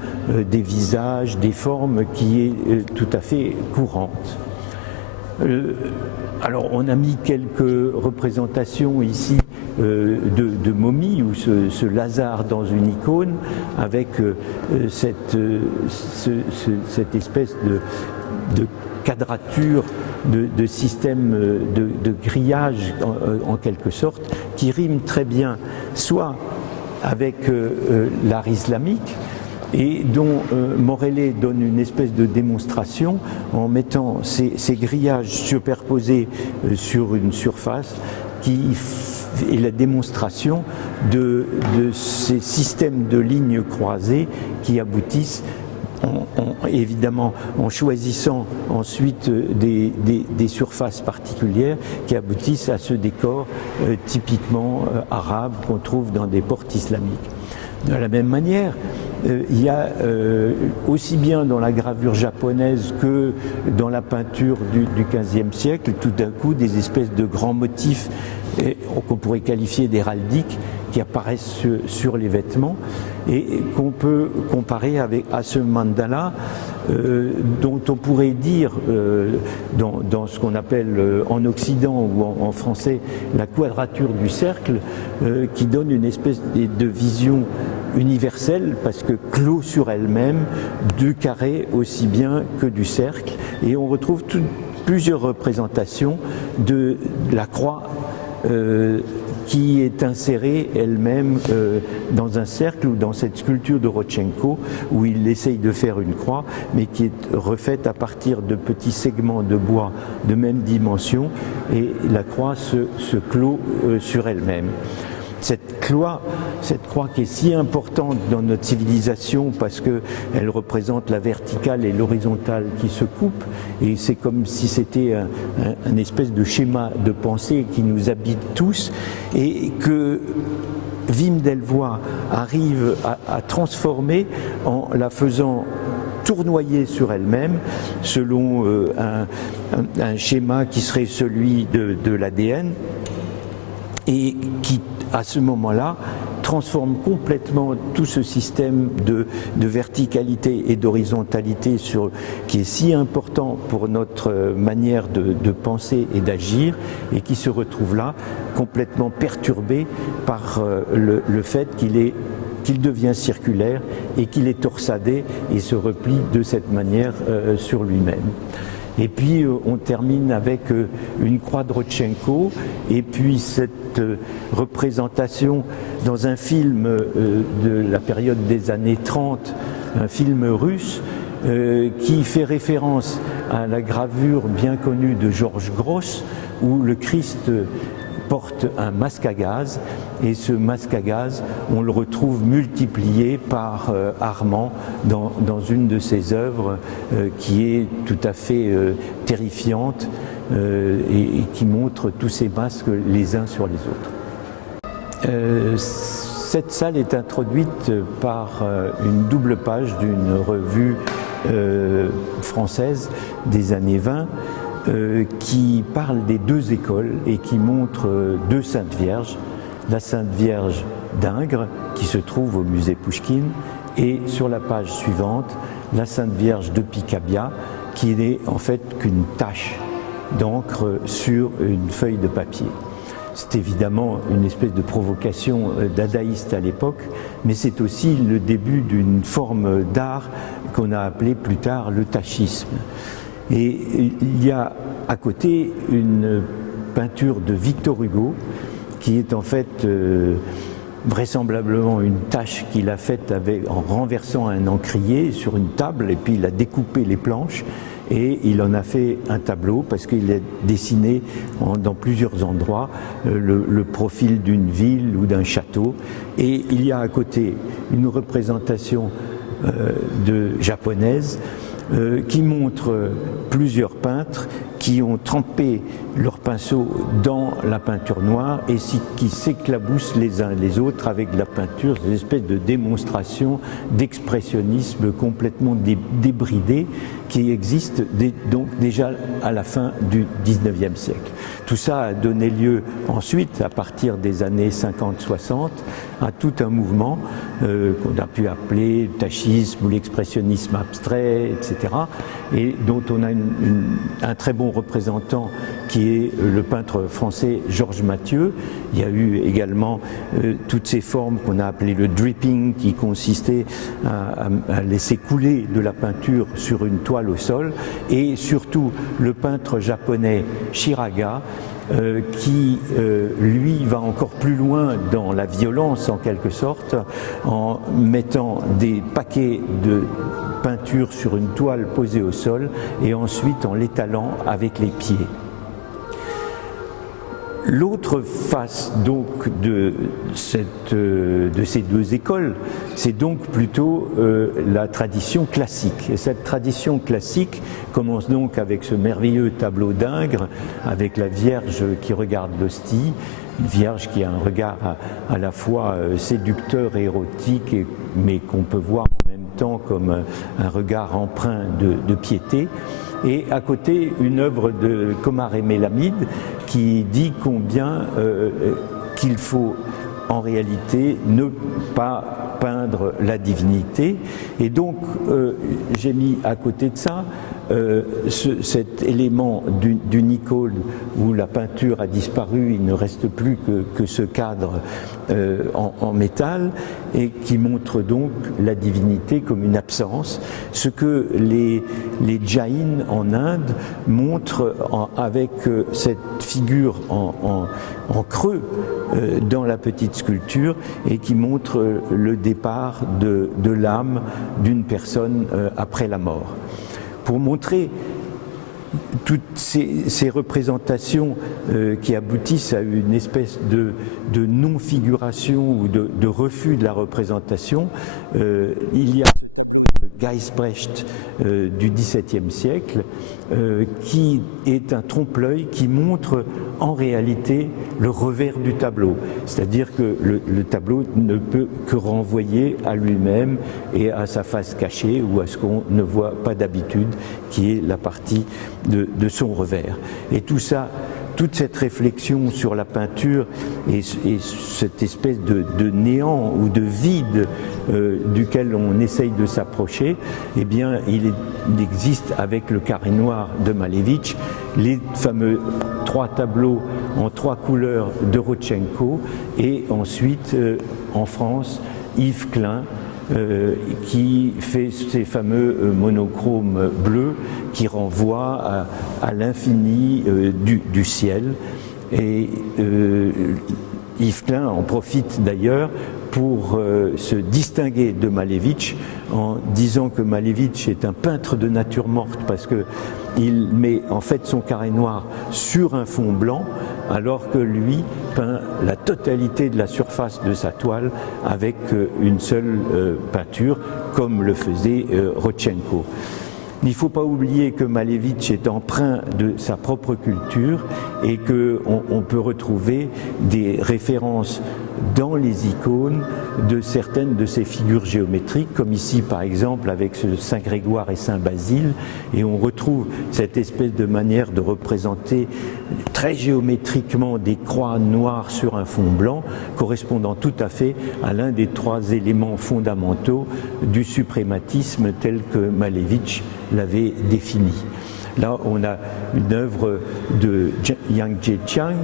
des visages, des formes qui est tout à fait courante. Alors on a mis quelques représentations ici de momies, ou ce Lazare dans une icône, avec cette espèce de quadrature, de système de grillage en quelque sorte, qui rime très bien soit avec l'art islamique, et dont Morellet donne une espèce de démonstration en mettant ces grillages superposés sur une surface, qui est la démonstration de ces systèmes de lignes croisées qui aboutissent évidemment en choisissant ensuite des surfaces particulières qui aboutissent à ce décor typiquement arabe qu'on trouve dans des portes islamiques. De la même manière, il y a aussi bien dans la gravure japonaise que dans la peinture du XVe siècle, tout d'un coup des espèces de grands motifs qu'on pourrait qualifier d'héraldiques qui apparaissent sur les vêtements et qu'on peut comparer à ce mandala dont on pourrait dire dans ce qu'on appelle en Occident ou en français la quadrature du cercle, qui donne une espèce de vision universelle parce que clos sur elle-même du carré aussi bien que du cercle, et on retrouve plusieurs représentations de la croix qui est insérée elle-même dans un cercle, ou dans cette sculpture de Rodchenko où il essaye de faire une croix mais qui est refaite à partir de petits segments de bois de même dimension, et la croix se clôt sur elle-même. Cette croix qui est si importante dans notre civilisation parce qu'elle représente la verticale et l'horizontale qui se coupent, et c'est comme si c'était un espèce de schéma de pensée qui nous habite tous, et que Wim Delvoye arrive à transformer en la faisant tournoyer sur elle-même selon un schéma qui serait celui de l'ADN. et qui, à ce moment-là, transforme complètement tout ce système de verticalité et d'horizontalité qui est si important pour notre manière de penser et d'agir, et qui se retrouve là complètement perturbé par le fait qu'il devient circulaire et qu'il est torsadé et se replie de cette manière sur lui-même. Et puis on termine avec une croix de Rodchenko, et puis cette représentation dans un film de la période des années 30, un film russe, qui fait référence à la gravure bien connue de Georges Grosz, où le Christ porte un masque à gaz, et ce masque à gaz, on le retrouve multiplié par Armand dans une de ses œuvres qui est tout à fait terrifiante et qui montre tous ces masques les uns sur les autres. Cette salle est introduite par une double page d'une revue française des années 20 qui parle des deux écoles et qui montre deux Saintes Vierges, la Sainte Vierge d'Ingres qui se trouve au musée Pouchkine, et sur la page suivante la Sainte Vierge de Picabia qui n'est en fait qu'une tache d'encre sur une feuille de papier. C'est évidemment une espèce de provocation dadaïste à l'époque, mais c'est aussi le début d'une forme d'art qu'on a appelée plus tard le tachisme. Et il y a à côté une peinture de Victor Hugo qui est en fait vraisemblablement une tache qu'il a faite en renversant un encrier sur une table, et puis il a découpé les planches et il en a fait un tableau parce qu'il a dessiné dans plusieurs endroits le profil d'une ville ou d'un château. Et il y a à côté une représentation japonaise qui montre plusieurs peintres qui ont trempé leur pinceau dans la peinture noire et qui s'éclaboussent les uns les autres avec de la peinture, une espèce de démonstration d'expressionnisme complètement débridé qui existe donc déjà à la fin du XIXe siècle. Tout ça a donné lieu ensuite, à partir des années 50-60, à tout un mouvement qu'on a pu appeler le tachisme ou l'expressionnisme abstrait, etc., et dont on a un très bon représentant qui est le peintre français Georges Mathieu. Il y a eu également toutes ces formes qu'on a appelées le dripping, qui consistait à laisser couler de la peinture sur une toile au sol, et surtout le peintre japonais Shiraga, qui lui va encore plus loin dans la violence en quelque sorte, en mettant des paquets de peinture sur une toile posée au sol et ensuite en l'étalant avec les pieds. L'autre face donc de ces deux écoles, c'est donc plutôt la tradition classique. Et cette tradition classique commence donc avec ce merveilleux tableau d'Ingres, avec la Vierge qui regarde l'hostie, une Vierge qui a un regard à la fois séducteur et érotique, mais qu'on peut voir en même temps comme un regard empreint de piété. Et à côté, une œuvre de Comare Mélamide qui dit combien qu'il faut en réalité ne pas peindre la divinité. Et donc, j'ai mis à côté de ça cet élément d'une icône où la peinture a disparu, il ne reste plus que ce cadre en métal, et qui montre donc la divinité comme une absence, ce que les Jains en Inde montrent avec cette figure en creux dans la petite sculpture, et qui montre le départ de l'âme d'une personne après la mort. Pour montrer toutes ces représentations qui aboutissent à une espèce de non-figuration ou de refus de la représentation, il y a Geisbrecht du XVIIe siècle qui est un trompe-l'œil qui montre en réalité le revers du tableau, c'est-à-dire que le tableau ne peut que renvoyer à lui-même et à sa face cachée, ou à ce qu'on ne voit pas d'habitude, qui est la partie de son revers. Et tout toute cette réflexion sur la peinture et cette espèce de néant ou de vide duquel on essaye de s'approcher, eh bien, il existe avec le carré noir de Malevich les fameux 3 tableaux en 3 couleurs de Rodchenko et ensuite en France Yves Klein qui fait ces fameux monochromes bleus qui renvoient à l'infini du ciel. Et Yves Klein en profite d'ailleurs pour se distinguer de Malevich en disant que Malevich est un peintre de nature morte parce qu'il met en fait son carré noir sur un fond blanc alors que lui peint la totalité de la surface de sa toile avec une seule peinture comme le faisait Rodchenko. Il ne faut pas oublier que Malevich est empreint de sa propre culture et qu'on peut retrouver des références dans les icônes de certaines de ces figures géométriques, comme ici par exemple avec Saint Grégoire et Saint Basile, et on retrouve cette espèce de manière de représenter très géométriquement des croix noires sur un fond blanc, correspondant tout à fait à l'un des 3 éléments fondamentaux du suprématisme tel que Malevich l'avait défini. Là, on a une œuvre de Yang Jieqiang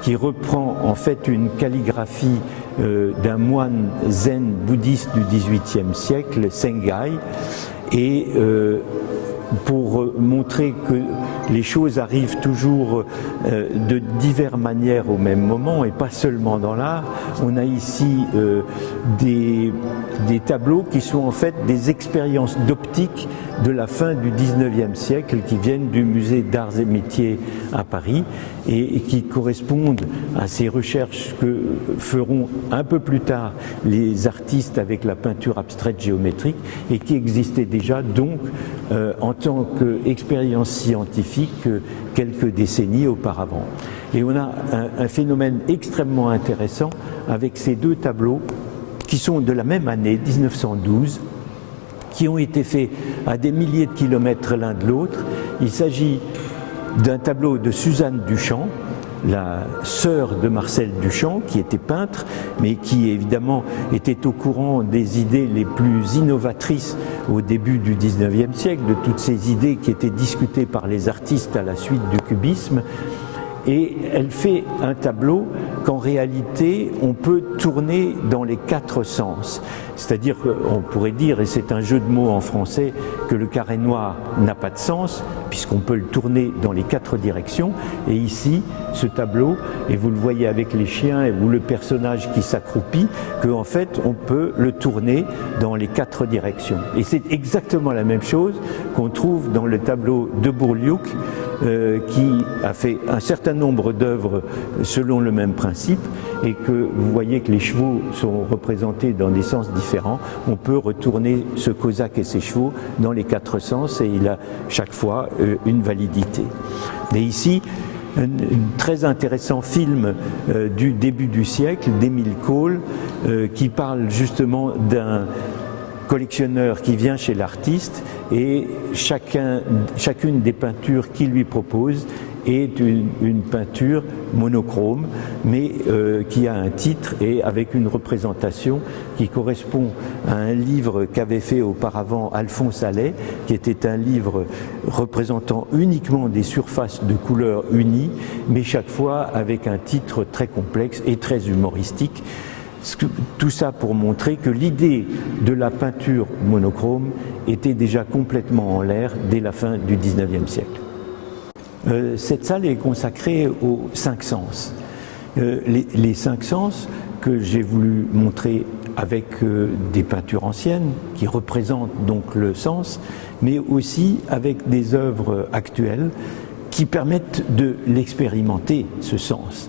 qui reprend en fait une calligraphie d'un moine zen bouddhiste du XVIIIe siècle, Sengai, et pour montrer que les choses arrivent toujours de diverses manières au même moment et pas seulement dans l'art, on a ici des tableaux qui sont en fait des expériences d'optique de la fin du XIXe siècle qui viennent du musée d'arts et métiers à Paris et qui correspondent à ces recherches que feront un peu plus tard les artistes avec la peinture abstraite géométrique et qui existaient déjà donc en tant qu'expérience scientifique quelques décennies auparavant. Et on a un phénomène extrêmement intéressant avec ces 2 tableaux qui sont de la même année, 1912, qui ont été faits à des milliers de kilomètres l'un de l'autre. Il s'agit d'un tableau de Suzanne Duchamp, la sœur de Marcel Duchamp, qui était peintre, mais qui évidemment était au courant des idées les plus innovatrices au début du XIXe siècle, de toutes ces idées qui étaient discutées par les artistes à la suite du cubisme. Et elle fait un tableau qu'en réalité on peut tourner dans les 4 sens. C'est-à-dire qu'on pourrait dire, et c'est un jeu de mots en français, que le carré noir n'a pas de sens, puisqu'on peut le tourner dans les 4 directions. Et ici, ce tableau, et vous le voyez avec les chiens ou le personnage qui s'accroupit, qu'en fait on peut le tourner dans les 4 directions. Et c'est exactement la même chose qu'on trouve dans le tableau de Bourliouk, qui a fait un certain nombre d'œuvres selon le même principe, et que vous voyez que les chevaux sont représentés dans des sens différents. On peut retourner ce cosaque et ses chevaux dans les 4 sens et il a chaque fois une validité. Et ici, un très intéressant film du début du siècle d'Émile Cole qui parle justement d'un collectionneur qui vient chez l'artiste et chacune des peintures qu'il lui propose est une peinture monochrome, mais qui a un titre et avec une représentation qui correspond à un livre qu'avait fait auparavant Alphonse Allais, qui était un livre représentant uniquement des surfaces de couleurs unies, mais chaque fois avec un titre très complexe et très humoristique. Tout ça pour montrer que l'idée de la peinture monochrome était déjà complètement en l'air dès la fin du XIXe siècle. Cette salle est consacrée aux 5 sens. Les 5 sens que j'ai voulu montrer avec des peintures anciennes qui représentent donc le sens, mais aussi avec des œuvres actuelles qui permettent de l'expérimenter, ce sens.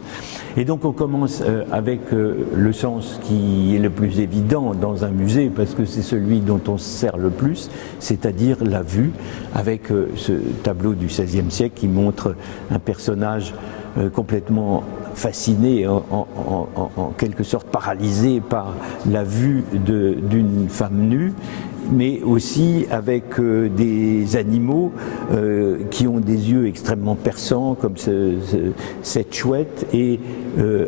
Et donc on commence avec le sens qui est le plus évident dans un musée parce que c'est celui dont on se sert le plus, c'est-à-dire la vue, avec ce tableau du XVIe siècle qui montre un personnage complètement fasciné, en quelque sorte paralysé par la vue d'une femme nue, mais aussi avec des animaux qui ont des yeux extrêmement perçants, comme cette chouette, et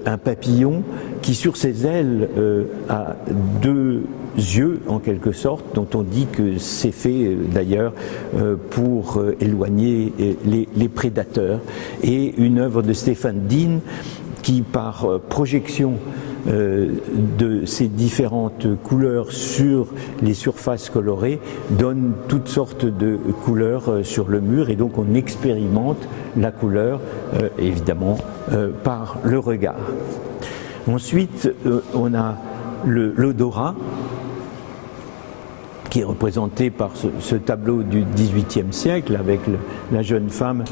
un papillon qui, sur ses ailes, a deux yeux, en quelque sorte, dont on dit que c'est fait d'ailleurs pour éloigner les prédateurs, et une œuvre de Stefan Dien qui, par projection de ces différentes couleurs sur les surfaces colorées, donne toutes sortes de couleurs sur le mur, et donc on expérimente la couleur évidemment par le regard. Ensuite, on a l'odorat, qui est représenté par ce tableau du XVIIIe siècle avec la jeune femme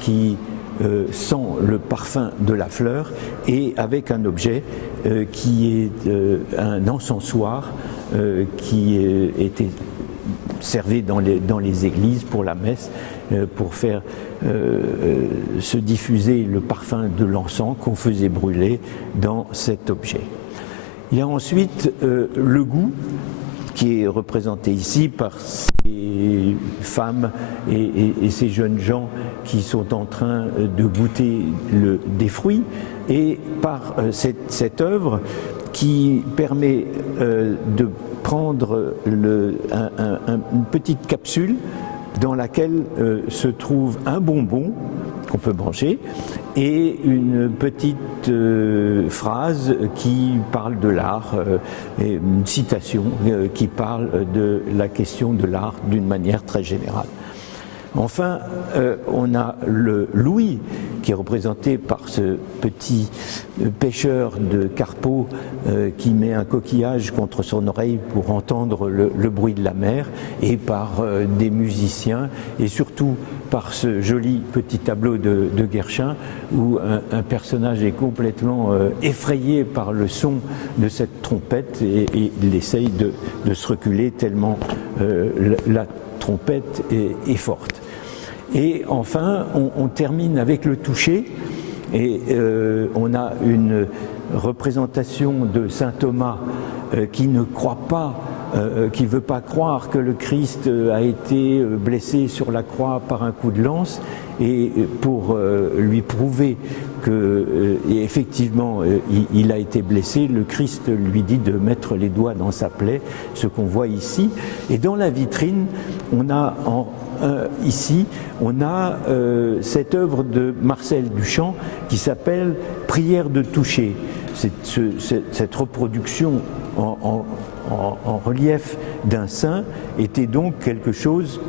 qui sent le parfum de la fleur, et avec un objet qui est un encensoir qui était servi dans les églises pour la messe, pour faire se diffuser le parfum de l'encens qu'on faisait brûler dans cet objet. Il y a ensuite le goût, qui est représenté ici par ces femmes et ces jeunes gens qui sont en train de goûter des fruits, et par cette œuvre qui permet de prendre une petite capsule dans laquelle se trouve un bonbon qu'on peut manger et une petite phrase qui parle de l'art, une citation qui parle de la question de l'art d'une manière très générale. Enfin, on a le louis qui est représenté par ce petit pêcheur de carpeaux qui met un coquillage contre son oreille pour entendre le bruit de la mer, et par des musiciens, et surtout par ce joli petit tableau de Guerchin où un personnage est complètement effrayé par le son de cette trompette, et il essaye de se reculer tellement la trompette est forte. Et enfin, on termine avec le toucher, et on a une représentation de saint Thomas qui ne croit pas, qui ne veut pas croire que le Christ a été blessé sur la croix par un coup de lance, et pour lui prouver que effectivement il a été blessé, le Christ lui dit de mettre les doigts dans sa plaie, ce qu'on voit ici. Et dans la vitrine, on a ici, on a cette œuvre de Marcel Duchamp qui s'appelle Prière de toucher. Cette reproduction en relief d'un saint était donc quelque chose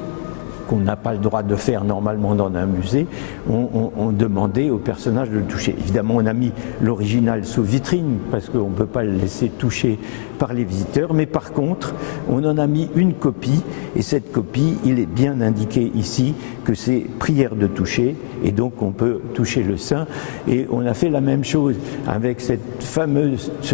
qu'on n'a pas le droit de faire normalement dans un musée. On demandait au personnage de le toucher. Évidemment, on a mis l'original sous vitrine parce qu'on ne peut pas le laisser toucher par les visiteurs, mais par contre, on en a mis une copie, et cette copie, il est bien indiqué ici que c'est prière de toucher, et donc on peut toucher le saint. Et on a fait la même chose avec ce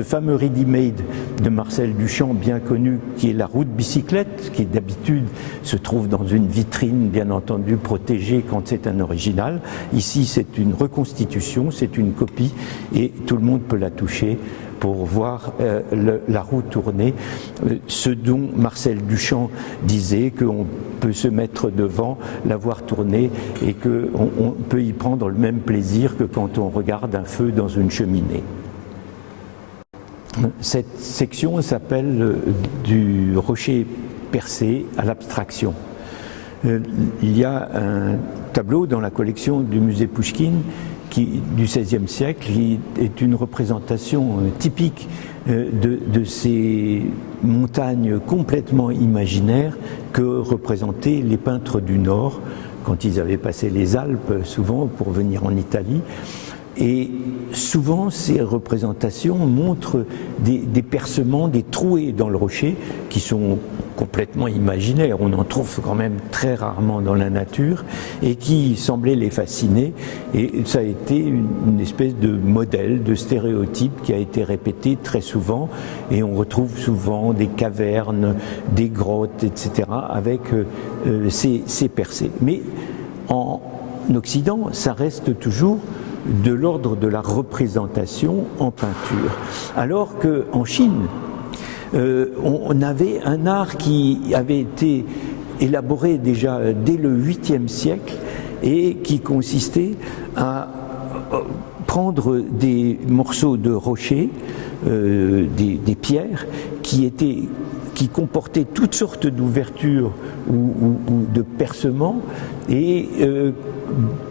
fameux ready-made de Marcel Duchamp, bien connu, qui est la roue de bicyclette, qui d'habitude se trouve dans une vitrine, bien entendu protégée quand c'est un original. Ici, c'est une reconstitution, c'est une copie, et tout le monde peut la toucher pour voir la roue tourner, ce dont Marcel Duchamp disait qu'on peut se mettre devant, la voir tourner, et qu'on peut y prendre le même plaisir que quand on regarde un feu dans une cheminée. Cette section s'appelle du rocher percé à l'abstraction. Il y a un tableau dans la collection du musée Pouchkine du XVIe siècle, qui est une représentation typique de ces montagnes complètement imaginaires que représentaient les peintres du Nord quand ils avaient passé les Alpes, souvent pour venir en Italie. Et souvent, ces représentations montrent des percements, des trouées dans le rocher qui sont complètement imaginaires. On en trouve quand même très rarement dans la nature, et qui semblaient les fasciner. Et ça a été une espèce de modèle, de stéréotype qui a été répété très souvent. Et on retrouve souvent des cavernes, des grottes, etc. avec ces percées. Mais en Occident, ça reste toujours de l'ordre de la représentation en peinture. Alors qu'en Chine, on avait un art qui avait été élaboré déjà dès le 8e siècle et qui consistait à prendre des morceaux de rocher, des pierres qui comportaient toutes sortes d'ouvertures ou de percements et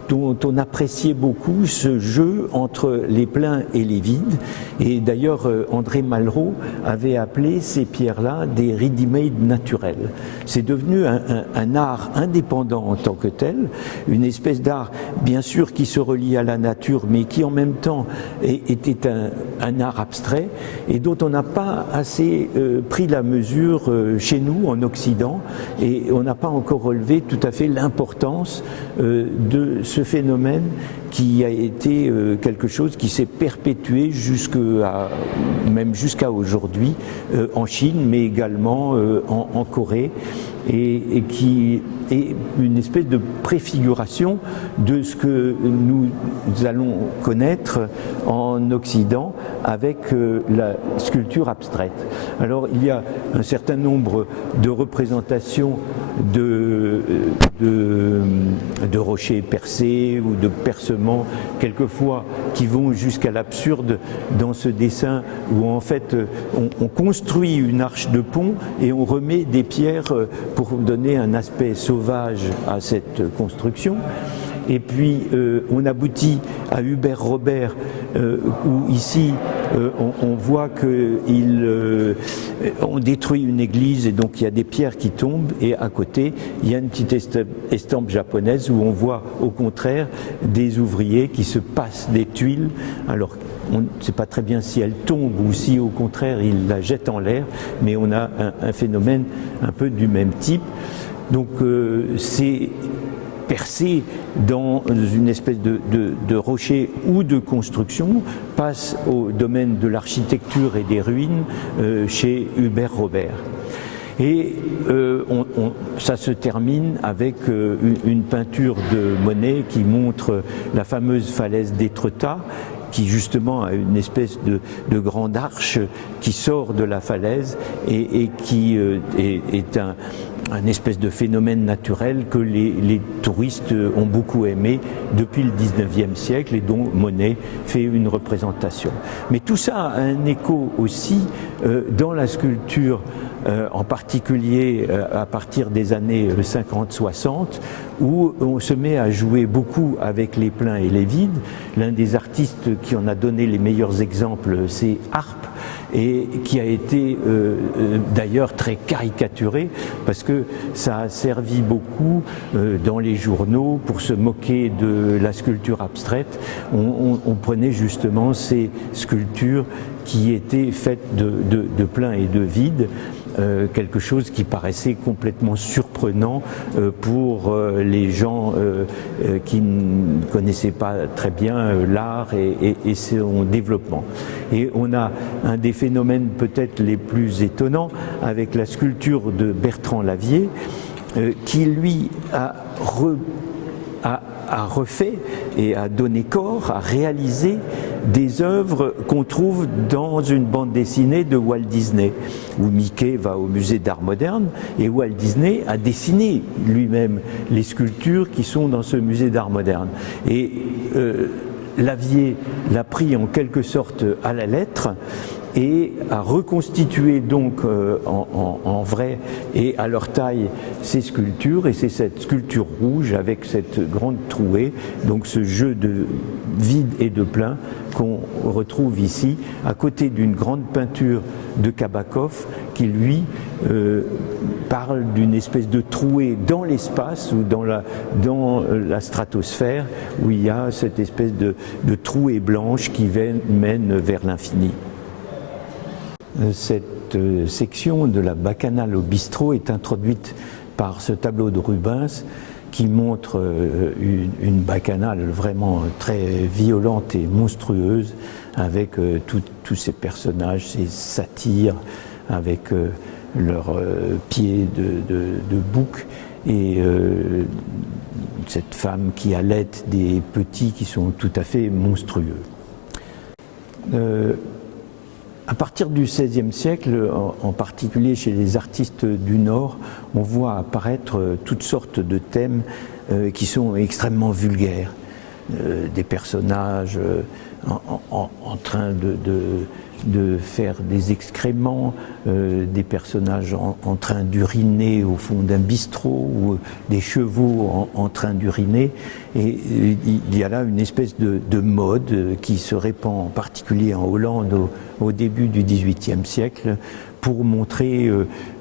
dont on appréciait beaucoup ce jeu entre les pleins et les vides. Et d'ailleurs, André Malraux avait appelé ces pierres-là des ready-made naturels. C'est devenu un art indépendant en tant que tel, une espèce d'art bien sûr qui se relie à la nature, mais qui en même temps était un art abstrait et dont on n'a pas assez pris la mesure chez nous en Occident, et on n'a pas encore relevé tout à fait l'importance de ce phénomène qui a été quelque chose qui s'est perpétué même jusqu'à aujourd'hui en Chine, mais également en Corée, et qui est une espèce de préfiguration de ce que nous allons connaître en Occident avec la sculpture abstraite. Alors il y a un certain nombre de représentations de rochers percés ou de percements, quelquefois qui vont jusqu'à l'absurde dans ce dessin où en fait on construit une arche de pont et on remet des pierres pour donner un aspect sauvage à cette construction. Et puis on aboutit à Hubert Robert où ici on voit qu'on détruit une église et donc il y a des pierres qui tombent, et à côté il y a une petite estampe japonaise où on voit au contraire des ouvriers qui se passent des tuiles. Alors on ne sait pas très bien si elles tombent ou si au contraire ils la jettent en l'air, mais on a un phénomène un peu du même type. Donc c'est percé dans une espèce de rocher ou de construction, passe au domaine de l'architecture et des ruines chez Hubert Robert. Et ça se termine avec une peinture de Monet qui montre la fameuse falaise d'Étretat, qui justement a une espèce de grande arche qui sort de la falaise et qui est un espèce de phénomène naturel que les touristes ont beaucoup aimé depuis le 19e siècle et dont Monet fait une représentation. Mais tout ça a un écho aussi dans la sculpture, en particulier à partir des années 50-60, où on se met à jouer beaucoup avec les pleins et les vides. L'un des artistes qui en a donné les meilleurs exemples, c'est Arp, et qui a été d'ailleurs très caricaturé parce que ça a servi beaucoup dans les journaux pour se moquer de la sculpture abstraite. On prenait justement ces sculptures qui étaient faites de plein et de vide, quelque chose qui paraissait complètement surprenant pour les gens qui ne connaissaient pas très bien l'art et son développement. Et on a un des phénomènes peut-être les plus étonnants avec la sculpture de Bertrand Lavier, qui lui a refait et a donné corps, a réalisé des œuvres qu'on trouve dans une bande dessinée de Walt Disney, où Mickey va au musée d'art moderne et Walt Disney a dessiné lui-même les sculptures qui sont dans ce musée d'art moderne. Et Lavier l'a pris en quelque sorte à la lettre et a reconstitué donc en vrai et à leur taille ces sculptures, et c'est cette sculpture rouge avec cette grande trouée, donc ce jeu de vide et de plein qu'on retrouve ici à côté d'une grande peinture de Kabakov qui lui parle d'une espèce de trouée dans l'espace ou dans la stratosphère, où il y a cette espèce de trouée blanche qui mène vers l'infini. Cette section de la bacchanale au bistrot est introduite par ce tableau de Rubens qui montre une bacchanale vraiment très violente et monstrueuse avec tous ces personnages, ces satyres avec leurs pieds de bouc et cette femme qui allaite des petits qui sont tout à fait monstrueux. À partir du XVIe siècle, en particulier chez les artistes du Nord, on voit apparaître toutes sortes de thèmes qui sont extrêmement vulgaires. Des personnages en train de faire des excréments, des personnages en train d'uriner au fond d'un bistrot, ou des chevaux en train d'uriner. Et il y a là une espèce de mode qui se répand en particulier en Hollande au début du XVIIIe siècle, pour montrer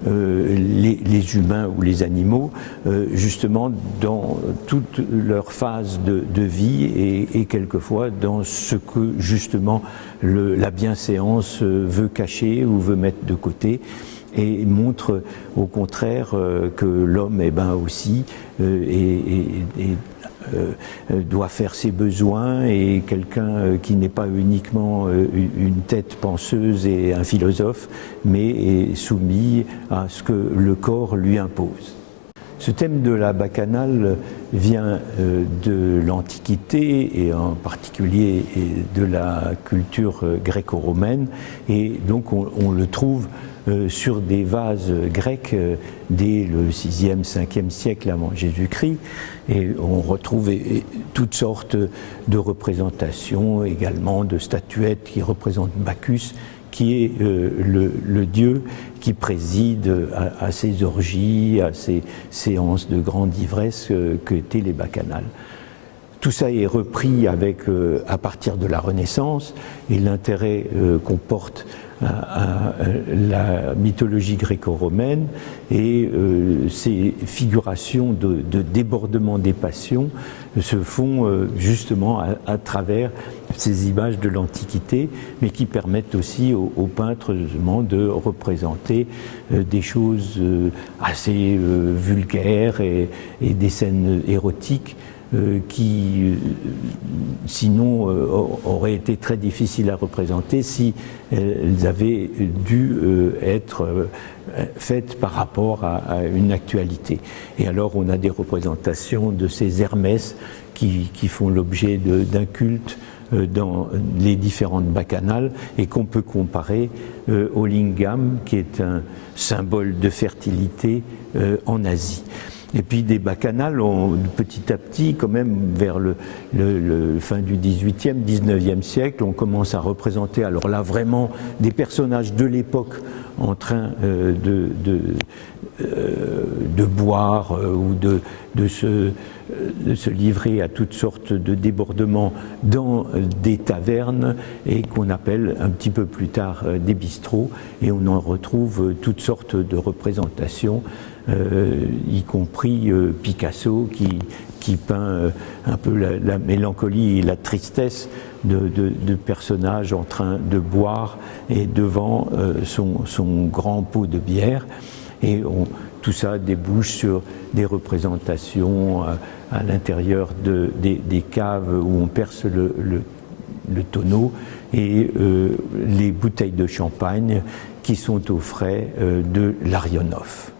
les humains ou les animaux justement dans toute leur phase de vie et quelquefois dans ce que justement la bienséance veut cacher ou veut mettre de côté, et montre au contraire que l'homme aussi doit faire ses besoins, et quelqu'un qui n'est pas uniquement une tête penseuse et un philosophe, mais est soumis à ce que le corps lui impose. Ce thème de la bacchanale vient de l'Antiquité, et en particulier de la culture gréco-romaine, et donc on le trouve sur des vases grecs dès le 6e, 5e siècle avant Jésus-Christ, et on retrouve toutes sortes de représentations, également de statuettes qui représentent Bacchus, qui est le dieu qui préside à ces orgies, à ces séances de grande ivresse qu'étaient les bacchanales. Tout ça est repris à partir de la Renaissance, et l'intérêt qu'on porte à la mythologie gréco-romaine et ces figurations de débordement des passions se font justement à travers ces images de l'Antiquité, mais qui permettent aussi aux peintres justement de représenter des choses assez vulgaires et des scènes érotiques qui sinon auraient été très difficiles à représenter si elles avaient dû être faites par rapport à une actualité. Et alors on a des représentations de ces Hermès qui font l'objet d'un culte dans les différentes bacchanales, et qu'on peut comparer au lingam, qui est un symbole de fertilité en Asie. Et puis des bacchanales, petit à petit, quand même, vers le fin du XVIIIe, XIXe siècle, on commence à représenter, alors là vraiment, des personnages de l'époque en train de boire ou de se livrer à toutes sortes de débordements dans des tavernes, et qu'on appelle un petit peu plus tard des bistrots, et on en retrouve toutes sortes de représentations, y compris Picasso qui peint un peu la mélancolie et la tristesse de personnages en train de boire et devant son grand pot de bière. Et tout ça débouche sur des représentations à l'intérieur des caves où on perce le tonneau, et les bouteilles de champagne qui sont aux frais de Larionov.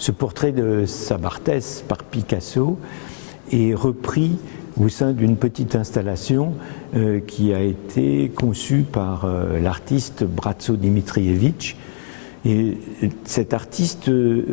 Ce portrait de Sabartès par Picasso est repris au sein d'une petite installation qui a été conçue par l'artiste Bratso Dmitrievitch. Et cet artiste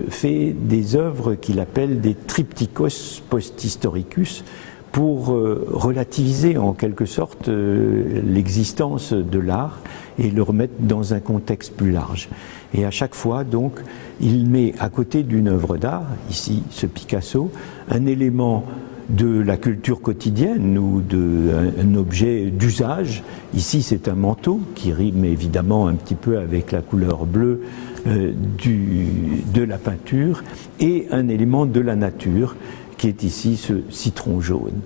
fait des œuvres qu'il appelle des triptychos post-historicus, pour relativiser en quelque sorte l'existence de l'art et le remettre dans un contexte plus large. Et à chaque fois, donc, il met à côté d'une œuvre d'art, ici ce Picasso, un élément de la culture quotidienne ou d'un objet d'usage. Ici, c'est un manteau qui rime évidemment un petit peu avec la couleur bleue de la peinture, et un élément de la nature qui est ici ce citron jaune.